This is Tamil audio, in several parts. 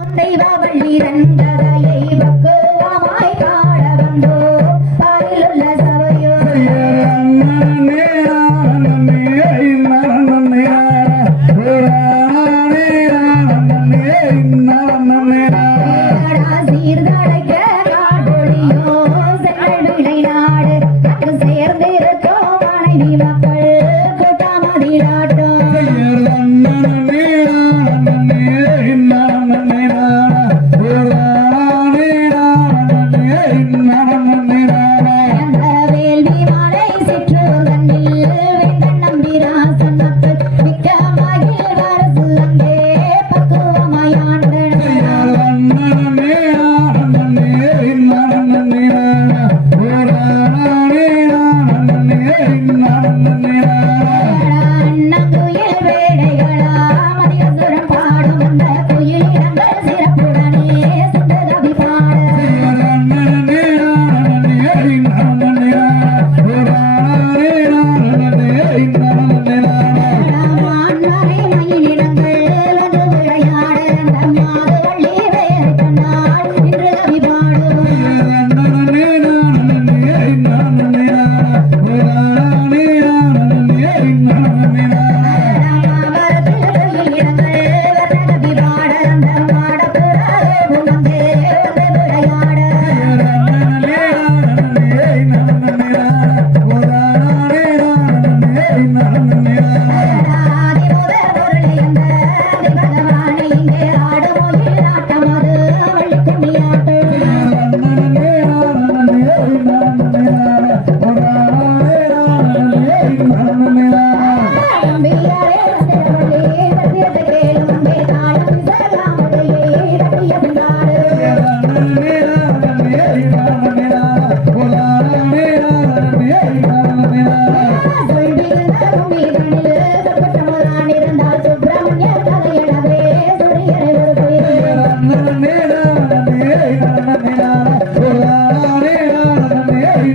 தெய்வவள்ளி தந்ததையை பக்குவமாய் Maria.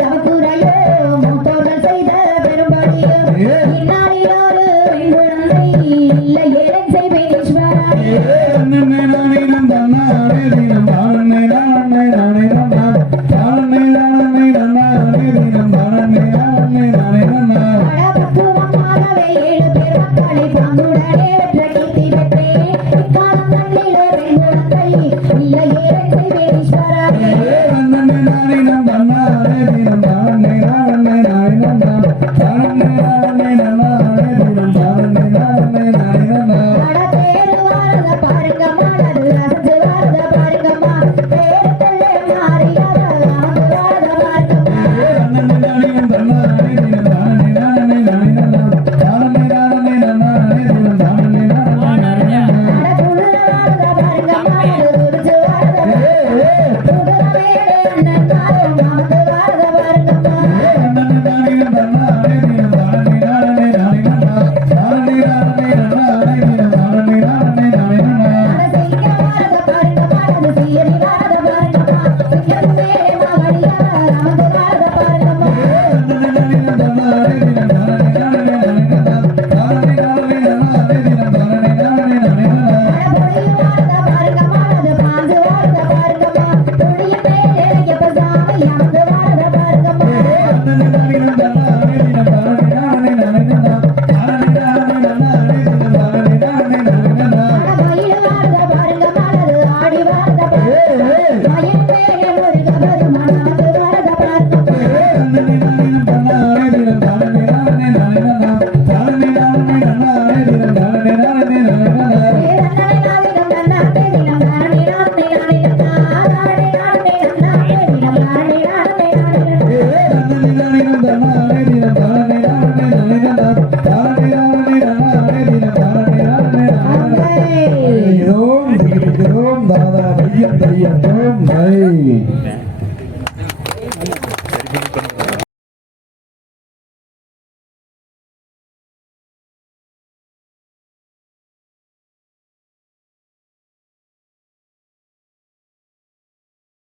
தவக்குறையோ இல்லை ஏழை செய்வேன் ஈஸ்வரா ராணே ராணே ராணே ராணே ராணே ராணே 哎